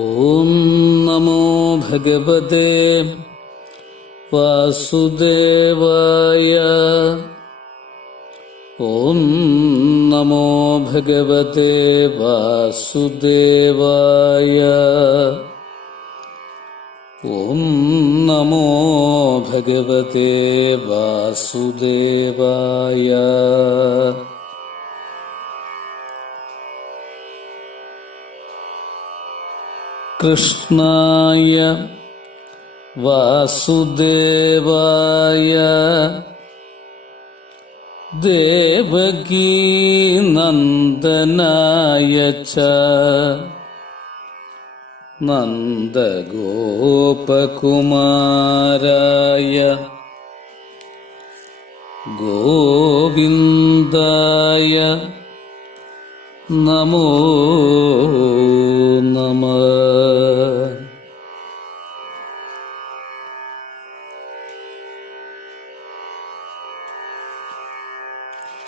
ഓം നമോ ഭഗവതേ വാസുദേവായ. ഓം നമോ ഭഗവതേ വാസുദേവായ. ഓം നമോ ഭഗവതേ വാസുദേവായ. കൃഷ്ണായ വാസുദേവായ ദേവകീനന്ദനായ ച നന്ദഗോപകുമാരായ ഗോവിന്ദായ നമോ നമഃ.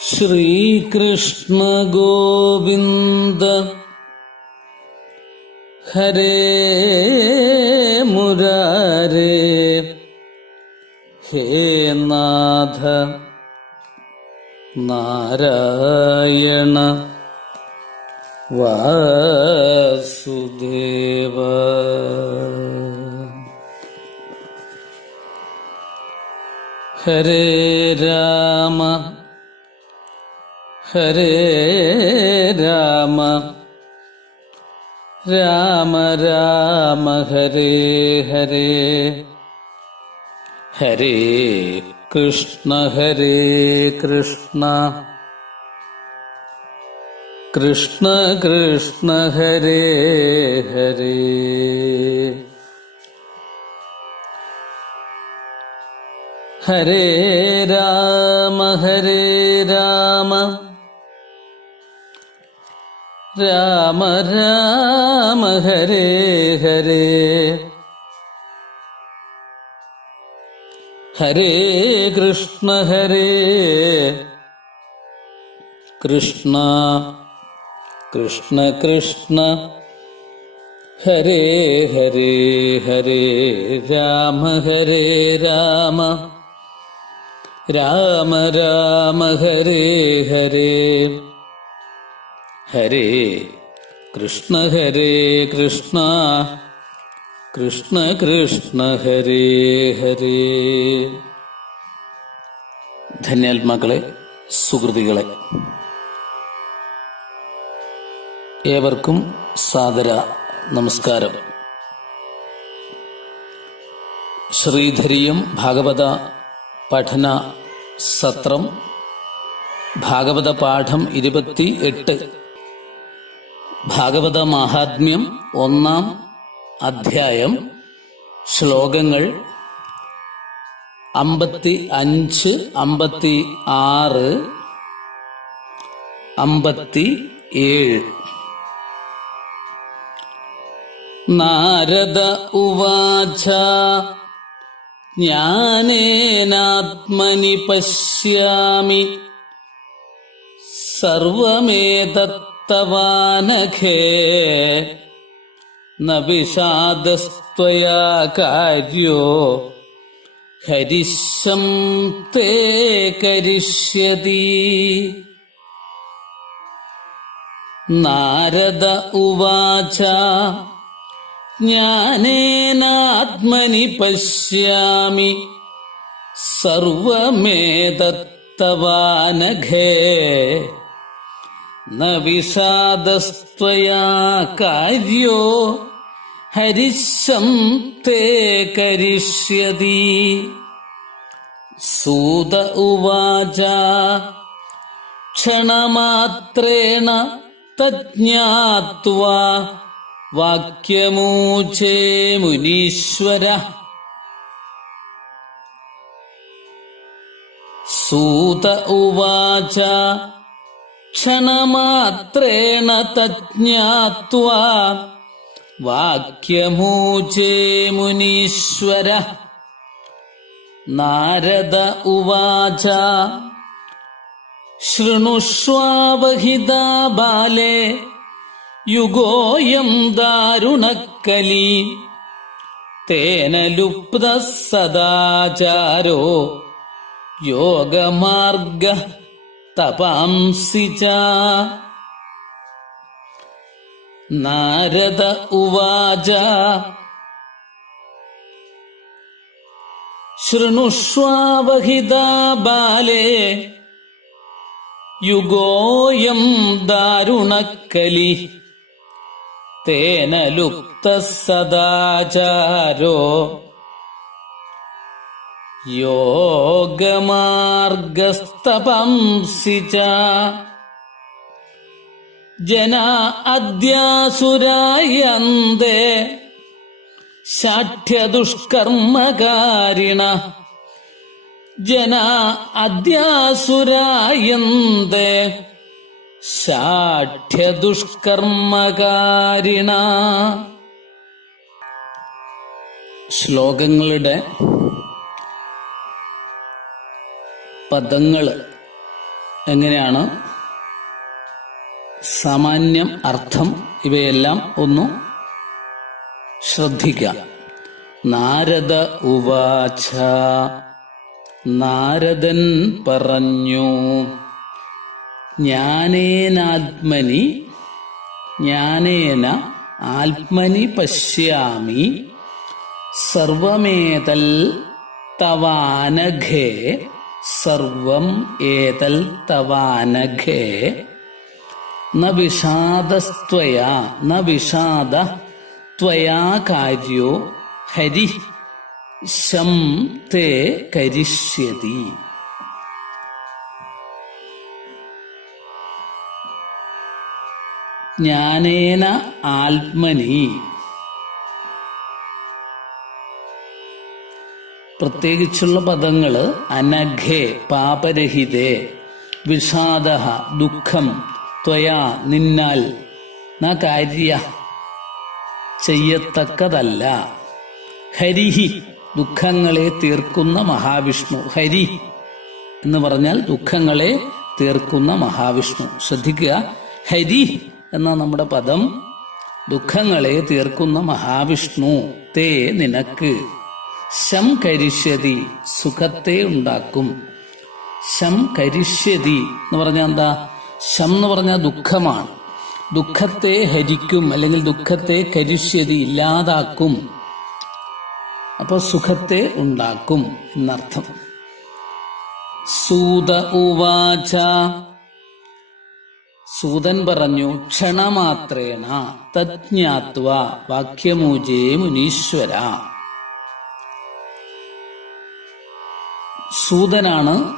ശ്രീകൃഷ്ണ ഗോവിന്ദ ഹരേ മുരാരേ ഹേ നാഥ നാരായണ വാസുദേവ. ഹരേ രാമ ഹരേ രാമ രാമ രാമ ഹരേ ഹരേ. ഹരേ കൃഷ്ണ ഹരേ കൃഷ്ണ കൃഷ്ണ കൃഷ്ണ ഹരേ ഹരേ. ഹരേ രാമ ഹരേ രാമ രാമ രാമ ഹരേ ഹരേ. ഹരേ കൃഷ്ണ ഹരേ കൃഷ്ണ കൃഷ്ണ കൃഷ്ണ ഹരേ ഹരേ. ഹരേ രാമ ഹരേ രാമ രാമ രാമ ഹരേ ഹരേ. ഹരേ കൃഷ്ണ ഹരേ കൃഷ്ണ കൃഷ്ണ കൃഷ്ണ ഹരേ ഹരേ. ധന്യാത്മാക്കളെ, സുഹൃതികളെ, ഏവർക്കും സാദര നമസ്കാരം. ശ്രീധരിയം ഭാഗവത പഠന സത്രം, ഭാഗവത പാഠം 28, ഭാഗവത മാഹാത്മ്യം 1-ാം അധ്യായം, ശ്ലോകങ്ങൾ 55, 56, 57. നാരദ ഉവാച ജ്ഞാനേനാത്മനി പശ്യാമി സർവമേതത്തവാനഘേ ന വിഷാദസ്ത്വയാ കാര്യോ ഹരിശം തേ കരിഷ്യതി. നാരദ ഉവാച ജ്ഞാനേനാത്മനി പശ്യാമി സർവമേതത്തവാനഘേ ന വിഷാദസ്ത്വയാ കാര്യോ ഹരിശം തേ കരിഷ്യതി. സൂത ഉവാച ക്ഷണമാത്രേണ തജ്ഞാത്വാ വാക്യമൂചേ മുനീശ്വരഃ. സൂത ഉവാച ക്ഷണമാത്രേണ തജ്ഞാത്വാ വാക്യമൂചേ മുനീശ്വരഃ. നാരദ ഉവാച ശൃണുഷ്വാവഹിതാ ബാലേ യുഗോയം ദാരുണക്കലി തേന ലുപ്ത സദാചാരോ യോഗമാർഗ തപാംസി ച. നാരദ ഉവാച ശൃണുഷ്വാവഹിതാ ബാലേ യുഗോയം ദാരുണക്കലി തേന ലുപ്ത സദാചാരോ യോഗമാർഗസ്തപംസി ച. ജനാ അദ്യാസുരായന്തേ ശാഠ്യദുഷ്കർമ്മകാരിണ. ജനാ അദ്യാസുരായന്തേ ശാഠ്യദുഷ്കർമ്മകാരിണ. ശ്ലോകങ്ങളുടെ പദങ്ങൾ എങ്ങനെയാണ്, സാമാന്യം അർത്ഥം, ഇവയെല്ലാം ഒന്ന് ശ്രദ്ധിക്കാം. നാരദ ഉവാച, നാരദൻ പറഞ്ഞു, ജ്ഞാനേനാത്മനി ജ്ഞാനേന ആത്മനി പശ്യാമി സർവമേതൽ തവാനഘേ സർവം ഏതൽ തവാനഘേ ന വിഷാദസ്ത്വയാ ന വിഷാദ ത്വയാ കാര്യോ ഹരി ശം തേ കരിഷ്യതി. ജ്ഞാനേന ആത്മനി, പ്രത്യേകിച്ചുള്ള പദങ്ങള് അനഘേ പാപരഹിതേ, വിഷാദ ദുഃഖം, ത്വയാ നിന്നാൽ, ന കാര്യ ചെയ്യത്തക്കതല്ല, ഹരിഹി ദുഃഖങ്ങളെ തീർക്കുന്ന മഹാവിഷ്ണു. ഹരി എന്ന് പറഞ്ഞാൽ ദുഃഖങ്ങളെ തീർക്കുന്ന മഹാവിഷ്ണു. ശ്രദ്ധിക്കുക, ഹരി എന്ന നമ്മുടെ പദം ദുഃഖങ്ങളെ തീർക്കുന്ന മഹാവിഷ്ണു തേ നിനക്ക് ശം കരിഷ്യതി സുഖത്തെ ഉണ്ടാക്കും. ശം കരിഷ്യതി എന്ന് പറഞ്ഞാൽ എന്താ? ശം എന്ന് പറഞ്ഞാൽ ദുഃഖമാണ്. ദുഃഖത്തെ ഹരിക്കും, അല്ലെങ്കിൽ ദുഃഖത്തെ കരിഷ്യതി ഇല്ലാതാക്കും. അപ്പൊ സുഖത്തെ ഉണ്ടാക്കും എന്നർത്ഥം. സൂത ഉവാച, സൂതൻ പറഞ്ഞു, ക്ഷണമാത്രേണ തജ്ഞാത്വ വാക്യമൂജേ മുനീശ്വര. സൂതനാണ്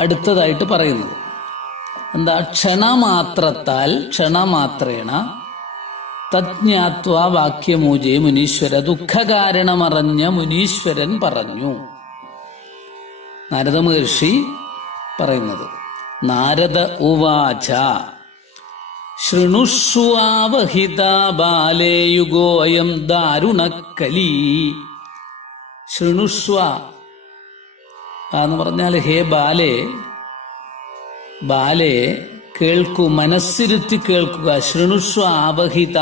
അടുത്തതായിട്ട് പറയുന്നത്. എന്താ? ക്ഷണമാത്രത്താൽ, ക്ഷണമാത്രേണ തജ്ഞാത്വ വാക്യമൂജേ മുനീശ്വര. ദുഃഖകാരണമറിഞ്ഞ മുനീശ്വരൻ പറഞ്ഞു. നാരദ മഹർഷി പറയുന്നത്. നാരദ ഉവാച, ശൃണുഷ്വാവഹിതാ ബാലേ യുഗോയം ദാരുണക്കലി. ശൃണുഷ്വ എന്ന് പറഞ്ഞാൽ ഹേ ബാലേ, ബാലേ കേൾക്കൂ, മനസ്സിരുത്തി കേൾക്കുക. ശൃണുഷ്വ ആവഹിത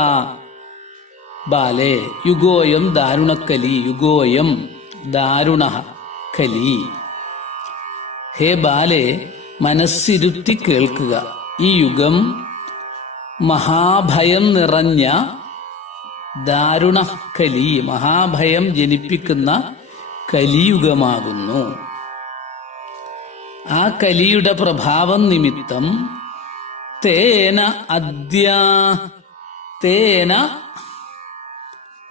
ബാലേ യുഗോയം ദാരുണക്കലി. യുഗോയം ദാരുണ കലി. ഹേ ബാലേ, മനസ്സിരുത്തി കേൾക്കുക. ഈ യുഗം മഹാഭയം നിറഞ്ഞ ദാരുണ കലി, മഹാഭയം ജനിപ്പിക്കുന്ന കലിയുഗമാകുന്നു. ആ കലിയുടെ പ്രഭാവം നിമിത്തം തേന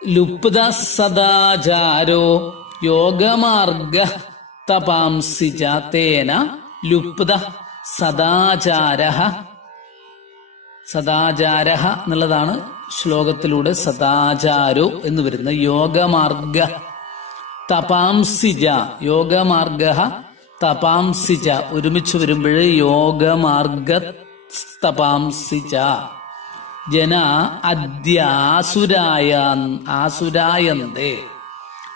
ലുപ്ത സദാചാരോ യോഗമാർഗ തപാംസി ച. തേന ലുപ്ത സദാചാര. സദാചാര എന്നുള്ളതാണ് ശ്ലോകത്തിലൂടെ സദാചാരോ എന്ന് വരുന്ന. യോഗമാർഗ തപാംസിജ, യോഗമാർഗ തപാംസിജ ഒരുമിച്ച് വരുമ്പോഴേ യോഗമാർഗ തപാംസിജ. ജന ആസുരായന്തേ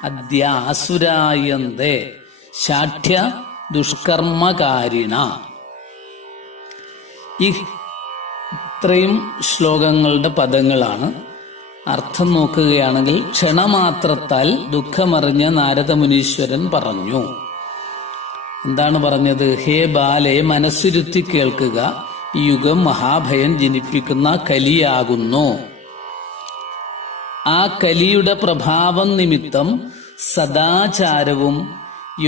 അദ്യാസുരായന്തേ ശാഠ്യ ദുഷ്കർമ്മകാരിണ. ഈ ഇത്രയും ശ്ലോകങ്ങളുടെ പദങ്ങളാണ്. അർത്ഥം നോക്കുകയാണെങ്കിൽ, ക്ഷണമാത്രത്താൽ ദുഃഖമറിഞ്ഞ നാരദമുനീശ്വരൻ പറഞ്ഞു. എന്താണ് പറഞ്ഞത്? ഹേ ബാലെ, മനസ്സിരുത്തി കേൾക്കുക, ഈ യുഗം മഹാഭയം ജനിപ്പിക്കുന്ന കലിയാകുന്നു. ആ കലിയുടെ പ്രഭാവം നിമിത്തം സദാചാരവും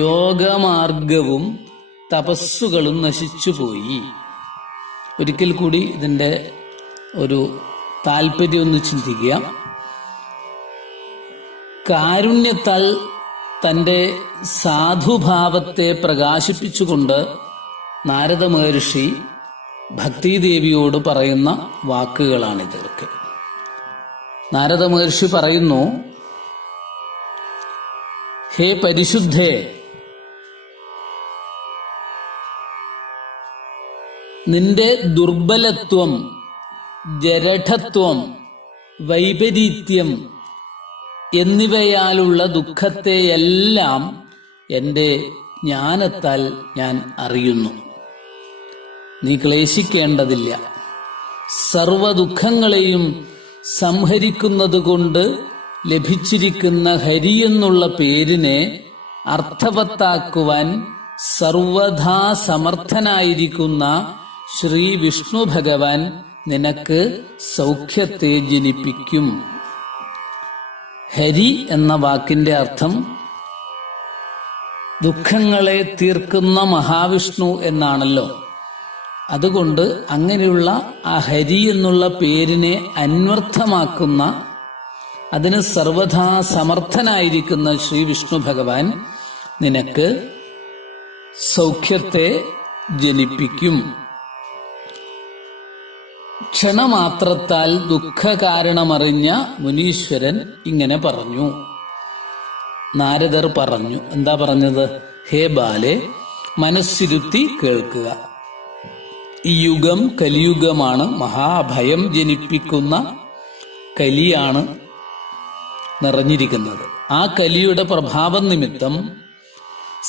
യോഗമാർഗവും തപസ്സുകളും നശിച്ചുപോയി. ഒരിക്കൽ കൂടി ഇതിന്റെ ഒരു താല്പര്യം ഒന്ന് ചിന്തിക്കുക. കാരുണ്യത്താൽ തന്റെ സാധുഭാവത്തെ പ്രകാശിപ്പിച്ചുകൊണ്ട് നാരദ മഹർഷി ഭക്തിദേവിയോട് പറയുന്ന വാക്കുകളാണിതൊക്കെ. നാരദ മഹർഷി പറയുന്നു, ഹേ പരിശുദ്ധേ, നിന്റെ ദുർബലത്വം, ജഡത്വം, വൈപരീത്യം എന്നിവയാലുള്ള ദുഃഖത്തെയെല്ലാം എന്റെ ജ്ഞാനത്താൽ ഞാൻ അറിയുന്നു. നീ ക്ലേശിക്കേണ്ടതില്ല. സർവ ദുഃഖങ്ങളെയും സംഹരിക്കുന്നതുകൊണ്ട് ലഭിച്ചിരിക്കുന്ന ഹരി എന്നുള്ള പേരിനെ അർത്ഥവത്താക്കുവാൻ സർവഥാ സമർത്ഥനായിരിക്കുന്ന ശ്രീ വിഷ്ണു ഭഗവാൻ നിനക്ക് സൗഖ്യത്തെ ജനിപ്പിക്കും. ഹരി എന്ന വാക്കിന്റെ അർത്ഥം ദുഃഖങ്ങളെ തീർക്കുന്ന മഹാവിഷ്ണു എന്നാണല്ലോ. അതുകൊണ്ട് അങ്ങനെയുള്ള ആ ഹരി എന്നുള്ള പേരിനെ അന്വർത്ഥമാക്കുന്ന, അതിന് സർവഥാ സമർത്ഥനായിരിക്കുന്ന ശ്രീ വിഷ്ണു ഭഗവാൻ നിനക്ക് സൗഖ്യത്തെ ജനിപ്പിക്കും. ക്ഷണമാത്രത്താൽ ദുഃഖകാരണമറിഞ്ഞ മുനീശ്വരൻ ഇങ്ങനെ പറഞ്ഞു. നാരദർ പറഞ്ഞു, എന്താ പറഞ്ഞത്? ഹേ ബാലെ, മനസ്സിരുത്തി കേൾക്കുക, ഈ യുഗം കലിയുഗമാണ്. മഹാഭയം ജനിപ്പിക്കുന്ന കലിയാണ് നിറഞ്ഞിരിക്കുന്നത്. ആ കലിയുടെ പ്രഭാവം നിമിത്തം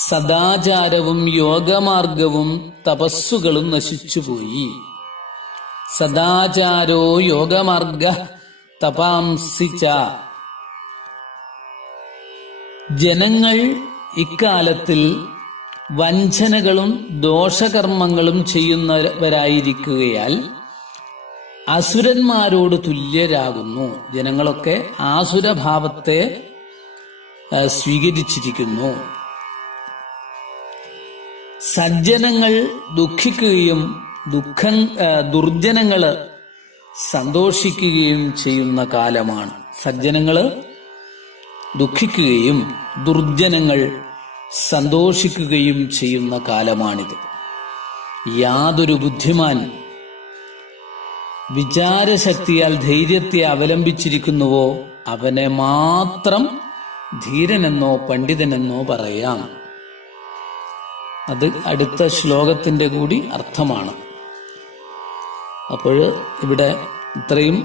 സദാചാരവും യോഗമാർഗവും തപസ്സുകളും നശിച്ചുപോയി. സദാചാരോ യോഗമാർഗ തപാംസിച്ച. ജനങ്ങൾ ഇക്കാലത്തിൽ വഞ്ചനകളും ദോഷകർമ്മങ്ങളും ചെയ്യുന്നവരായിരിക്കുകയാൽ അസുരന്മാരോട് തുല്യരാകുന്നു. ജനങ്ങളൊക്കെ ആസുരഭാവത്തെ സ്വീകരിച്ചിരിക്കുന്നു. സജ്ജനങ്ങൾ ദുഃഖിക്കുകയും ദുർജനങ്ങള് സന്തോഷിക്കുകയും ചെയ്യുന്ന കാലമാണ്. സജ്ജനങ്ങള് ദുഃഖിക്കുകയും ദുർജനങ്ങൾ സന്തോഷിക്കുകയും ചെയ്യുന്ന കാലമാണിത്. യാതൊരു ബുദ്ധിമാൻ വിചാരശക്തിയാൽ ധൈര്യത്തെ അവലംബിച്ചിരിക്കുന്നുവോ അവനെ മാത്രം ധീരനെന്നോ പണ്ഡിതനെന്നോ പറയാം. അത് അടുത്ത ശ്ലോകത്തിന്റെ കൂടി അർത്ഥമാണ്. അപ്പോൾ ഇവിടെ ഇത്രയും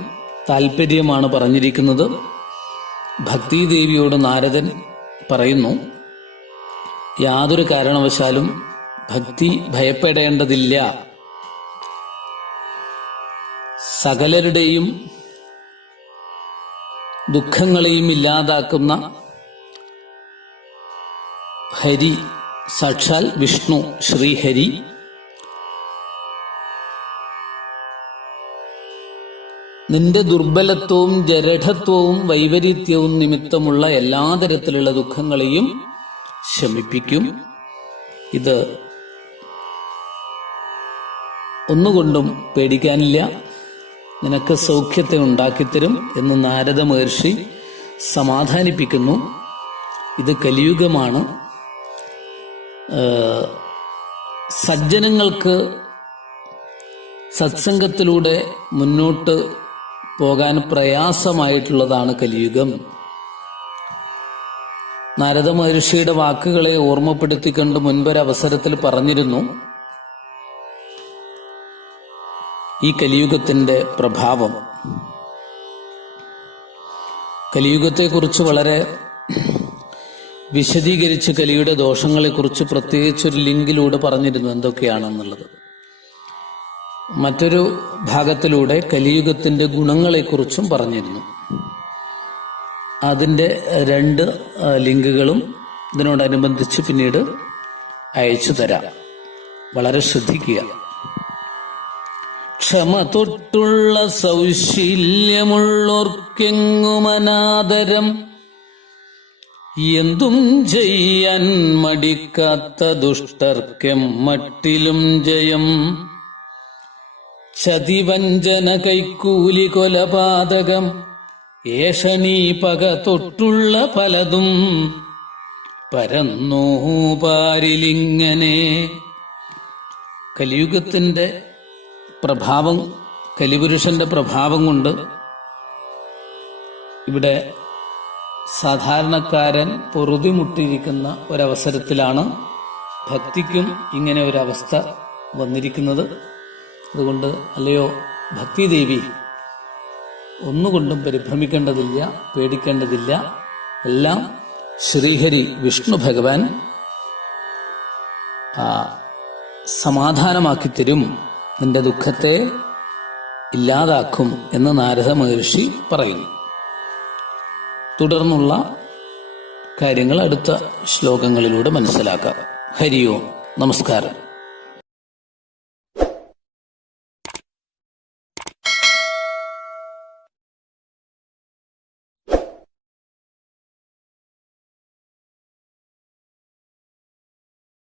താല്പര്യമാണ് പറഞ്ഞിരിക്കുന്നത്. ഭക്തിദേവിയോട് നാരദൻ പറയുന്നു, യാതൊരു കാരണവശാലും ഭക്തി ഭയപ്പെടേണ്ടതില്ല. സകലരുടെയും ദുഃഖങ്ങളെയും ഇല്ലാതാക്കുന്ന ഹരി, സാക്ഷാൽ വിഷ്ണു ശ്രീഹരി നിന്റെ ദുർബലത്വവും ജഡത്വവും വൈപരീത്യവും നിമിത്തമുള്ള എല്ലാ തരത്തിലുള്ള ദുഃഖങ്ങളെയും ശമിപ്പിക്കും. ഇത് ഒന്നുകൊണ്ടും പേടിക്കാനില്ല, നിനക്ക് സൗഖ്യത്തെ ഉണ്ടാക്കിത്തരും എന്ന് നാരദ മഹർഷി സമാധാനിപ്പിക്കുന്നു. ഇത് കലിയുഗമാണ്. സജ്ജനങ്ങൾക്ക് സത്സംഗത്തിലൂടെ മുന്നോട്ട് പോകാൻ പ്രയാസമായിട്ടുള്ളതാണ് കലിയുഗം. നാരദ മഹർഷിയുടെ വാക്കുകളെ ഓർമ്മപ്പെടുത്തിക്കൊണ്ട് മുൻപൊരവസരത്തിൽ പറഞ്ഞിരുന്നു, ഈ കലിയുഗത്തിന്റെ പ്രഭാവം. കലിയുഗത്തെക്കുറിച്ച് വളരെ വിശദീകരിച്ച് കലിയുടെ ദോഷങ്ങളെക്കുറിച്ച് പ്രത്യേകിച്ചൊരു ലിങ്കിലൂടെ പറഞ്ഞിരുന്നു എന്തൊക്കെയാണെന്നുള്ളത്. മറ്റൊരു ഭാഗത്തിലൂടെ കലിയുഗത്തിന്റെ ഗുണങ്ങളെക്കുറിച്ചും പറഞ്ഞിരുന്നു. അതിന്റെ 2 ലിങ്കുകളും ഇതിനോടനുബന്ധിച്ച് പിന്നീട് അയച്ചു തരാം. വളരെ ശ്രദ്ധിക്കുക. ക്ഷമ തൊട്ടുള്ള സൗശീല്യമുള്ളോർക്കെങ്ങുമനാദരം, എന്തും ചെയ്യാൻ മടിക്കാത്ത ദുഷ്ടർക്കെമ്മട്ടിലും ജയം. ചതിവഞ്ചന കൈക്കൂലി കൊലപാതകം ഏഷണീ പക തൊട്ടുള്ള പലതും പരന്നോ പാരിലിങ്ങനെ. കലിയുഗത്തിന്റെ പ്രഭാവം, കലിപുരുഷന്റെ പ്രഭാവം കൊണ്ട് ഇവിടെ സാധാരണക്കാരൻ പൊറുതിമുട്ടിയിരിക്കുന്ന ഒരവസരത്തിലാണ് ഭക്തിക്കും ഇങ്ങനെ ഒരവസ്ഥ വന്നിരിക്കുന്നത്. അതുകൊണ്ട് അല്ലയോ ഭക്തിദേവി, ഒന്നുകൊണ്ടും പരിഭ്രമിക്കേണ്ടതില്ല, പേടിക്കേണ്ടതില്ല. എല്ലാം ശ്രീഹരി വിഷ്ണു ഭഗവാൻ സമാധാനമാക്കി തരും, നിന്റെ ദുഃഖത്തെ ഇല്ലാതാക്കും എന്ന് നാരദ മഹർഷി പറയുന്നു. തുടർന്നുള്ള കാര്യങ്ങൾ അടുത്ത ശ്ലോകങ്ങളിലൂടെ മനസ്സിലാക്കാം. ഹരി ഓം, നമസ്കാരം.